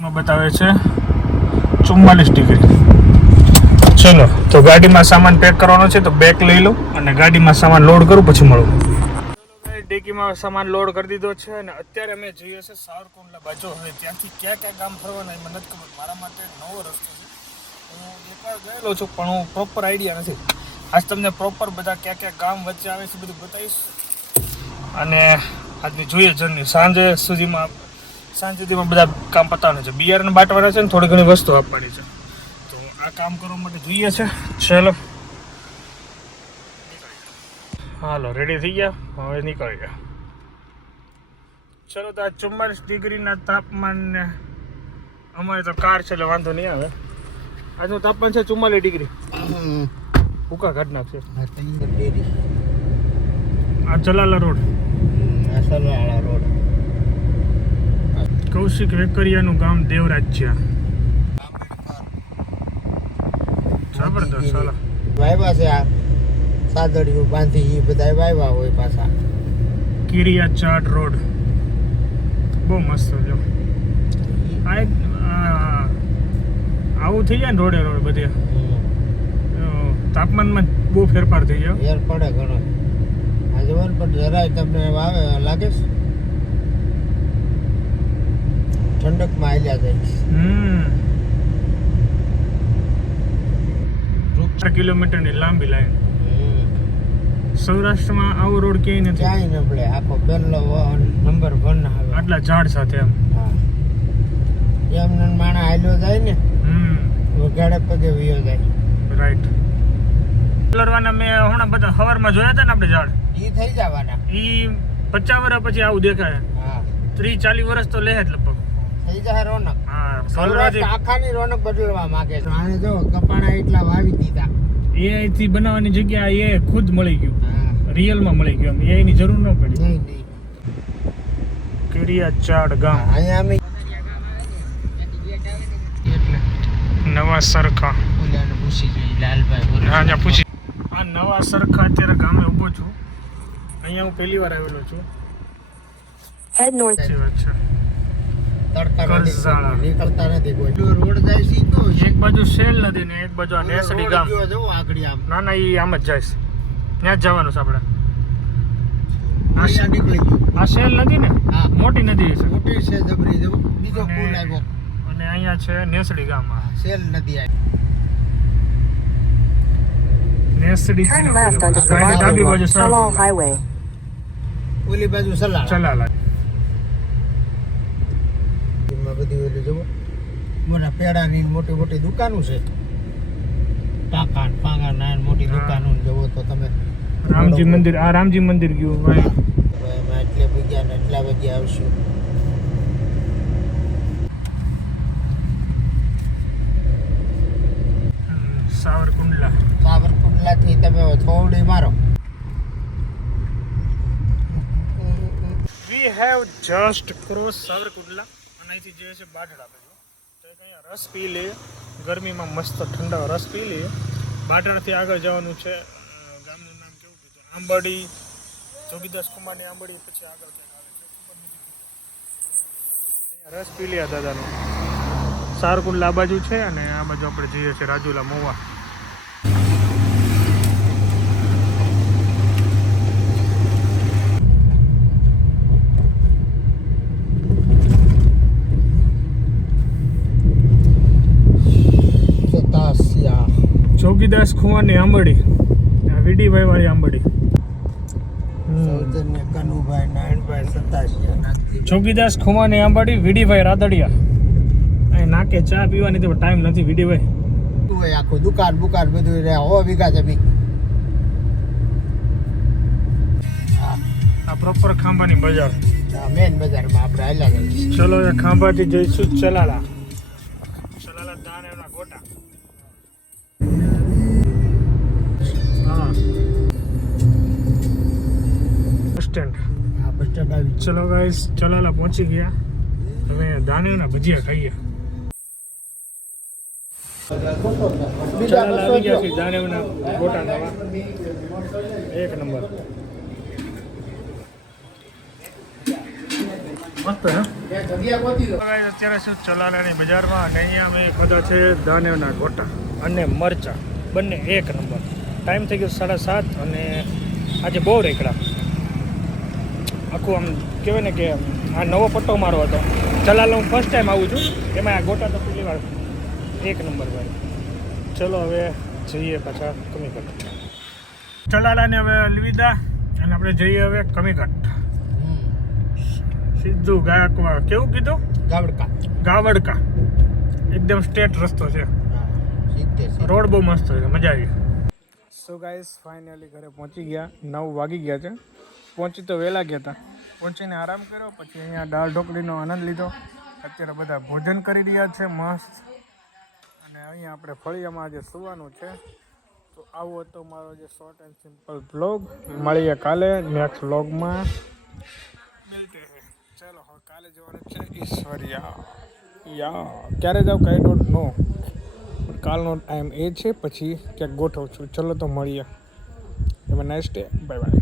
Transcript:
બતાવે છે 44 ડિગ્રી. ચલો તો ગાડીમાં સામાન પેક કરવાનો છે તો બેગ લઈ લઉં અને ગાડીમાં સામાન લોડ કરું પછી મળું. ડેકીમાં સામાન લોડ કરી દીધો છે અને અત્યારે અમે જઈએ છીએ સાવરકુંડલા બાજુ. હવે ત્યાંથી ક્યાં ક્યાં ગામ ફરવાના એ મને નથી ખબર. મારા માટે નવો રસ્તો છે. હું એકવાર ગયેલો છું પણ હું પ્રોપર આઈડિયા નથી. આજ તમને પ્રોપર બધા ક્યાં ક્યાં ગામ વચ્ચે આવે છે બધું બતાવીશ. અને આજની જોઈએ જર્ની સાંજ સુધીમાં બધા કામ પતાવવાનું છે. બિયારણ બાંટવાના છે ને થોડી ઘણી વસ્તુ આપવાની છે. તો આ કામ કરવા માટે જોઈએ છે. ચલો હાલો રેડી થઈ ગયા, હવે નીકળી ગયા. ચલો તો આ 44 ડિગ્રીના તાપમાનને અમારે તો કાર છે એટલે વાંધો નહીં આવે. આજનું તાપમાન છે 44 ડિગ્રી. ભૂકા કાઢ નાખશે. આ જલાલા રોડ, કૌશિક વેકરિયાનું ગામ દેવરાજ્ય. જબરદસ્ત. ચાલો વાયવા છે આ સાદડીઓ બાંધી એ બધા વાયવા હોય પાછા. કિરિયા ચાટ રોડ બહુ મસ્ત જો. આવું થઈ જાય ને રોડે રોડ બધે તાપમાનમાં બહુ ફેરફાર થઈ જાય. ફેર પડે ઘણો. આ જવાનું પણ જરાય તમને આવે લાગે છે ઠંડકમાં આલ્યા જાય. 4 કિલોમીટરની લાંબી લાઈન. સૌરાષ્ટ્રમાં આવો રોડ ક્યાંય નથી. ક્યાંય નબળે. આખો પહેલો નંબર 1 આવે આટલા ઝાડ સાથે એમ. એમ માણા હાલ્યો જાય ને વગાડે પગે વિયો જાય. રાઈટ. કલરવાના મેં હમણાં બધા સવારમાં જોયા હતા ને આપણે ઝાડ. ઈ થઈ જવાના. ઈ 50 વર્ષ પછી આવું દેખાય. હા 30-40 વર્ષ તો લે જ લગભગ. થઈ જાય રોનક. હા સૌરાષ્ટ્ર આખાની રોનક બદલવા માંગે છે. આને જો કપાણા એટલા વાવી દીધા. AI થી બનાવવાની જગ્યા એ ખુદ મળી ગયું. હા રિયલમાં મળી ગયું. AI ની જરૂર ન પડી. નહીં નહીં. કિરિયા ચાડ ગામ. અહીંયા અમે નવા સરખા. ઓલાને પૂછી જોઈ લાલભાઈ. હા ત્યાં પૂછી. આ નવા સરખા અત્યારે ગામે ઊભો છું. અહીંયા હું પહેલી વાર આવેલો છું. Head north. અચ્છા. તડકા કરસાળા. નીકળતા નથી કોઈ. રોડ જાય છે તો એક બાજુ શેલ નદી ને એક બાજુ આ નેસડી ગામ. જો આગળ આમ. ના ના ઈ આમ જ જાય છે. ત્યાં જ જવાનું છે આપણે. અહીંયા નીકળી ગયું. આ શેલ નદી ને હા મોટી નદી છે. મોટી છે જબરી જો. બીજો અને- પુલ આવ્યો. અને અહીંયા છે નેસડી ગામ. સેલ નદી આવી. નેસડી Turn left onto ડાબી બાજુ Salal Highway. ઓલી બાજુ સલાહ. ચલાલા. એમાં બધી ઓલી જો મોટા પેડાની મોટી મોટી દુકાનો છે. પાકાન પાંગા ના મોટી દુકાનો જોવો તો તમે. રામજી મંદિર. આ રામજી મંદિર ગયું ભાઈ. હવે એમાં એટલે ભગ્યા ને એટલા વાગ્યા આવશું. સાવરકુંડલા. સાવરકુંડલાથી તમે થોડી મારો. We have just crossed Savarkundla અને અહીંથી જે છે બાઢડા બાજુ. તો એક અહીંયા રસ પી લઈએ. ગરમીમાં મસ્ત ઠંડા રસ પી લઈએ. બાઢડાથી આગળ જવાનું છે. ગામનું નામ કેવું કીધું? આંબડી. જોગીદાસ કુમારની આંબડી પછી આગળ કંઈક આવે છે. ખબર નથી. અહીંયા રસ પી લઈએ દાદાનો. સાવરકુંડલા આ બાજુ છે અને આ બાજુ આપણે જઈએ છીએ રાજુલા મોવા. જોગીદાસ ખુમારની આંબડી. આ વીડીભાઈ વાળી આંબડી. સૌજન્ય કનુભાઈ નારાયણભાઈ સતાસિયા. જોગીદાસ ખુમારની આંબડી. વીડીભાઈ રાદડિયા. અહીં નાકે ચા પીવાની તો ટાઈમ નથી વીડીભાઈ. હોય આખું દુકાન બુકાન બધું રહે. હો વીઘા જમીન. આ પ્રોપર ખાંભાની બજાર. મેન બજારમાં આપણે હાલ્યા જઈએ. ચલો એ ખાંભાથી જઈશું ચલાલા. ચલાલા દાન એના ગોટા. હા બસ સ્ટેન્ડ. આ બસ સ્ટેન્ડ આવી. ચલો ગાઈસ ચલાલા પહોંચી ગયા. હવે દાનેવના ભજીયા ખાઈએ. ચલાલા આવી ગયા છે. દાનેવના ગોટા નવા એક નંબર. મસ્ત હે અત્યારે શું ચલાલાની બજારમાં અને અહીંયા અમે ખાધા છે ધાનેવના ગોટા અને મરચા બંને એક નંબર. ટાઈમ થઈ ગયો 7:30 અને આજે બહુ રેકડા આખું આમ કહેવાય ને કે આ નવો પટ્ટો મારો હતો. ચલાલા હું ફર્સ્ટ ટાઈમ આવું છું, એમાં આ ગોટા તો પહેલી વાર. એક નંબર ભાઈ. ચલો હવે જઈએ પાછા કમીઘાટ. ચલાલાને હવે અલવિદા અને આપણે જઈએ હવે કમીઘાટ. સીધું ગાયકવા કેવું કીધું ગાવડકા એકદમ સ્ટ્રેટ રસ્તો છે. રોડ બહુ મસ્ત છે, મજા આવી. સો ગાઈસ ફાઇનલી ઘરે પહોંચી ગયા. 9 વાગી ગયા છે. પહોંચી તો વહેલા ગયા હતા. પહોંચીને આરામ કર્યો, પછી અહીંયા દાળ ઢોકળીનો આનંદ લીધો. અત્યારે બધા ભોજન કરી રહ્યા છે મસ્ત. અને અહીંયા આપણે ફળિયામાં આજે સુવાનું છે. તો આવો હતો મારો જે શોર્ટ એન્ડ સિમ્પલ બ્લોગ. મળીએ કાલે નેક્સ્ટ વ્લોગમાં. મિલતે હે. ચલો હવે કાલે જવાનું છે ઈશ્વરિયા. ક્યારે જાવ કાંઈ ડોન્ટ નો. કાલનો ટાઈમ એ છે, પછી ક્યાંક ગોઠવું છું. ચલો તો મળીએ. Have a nice day. Bye bye.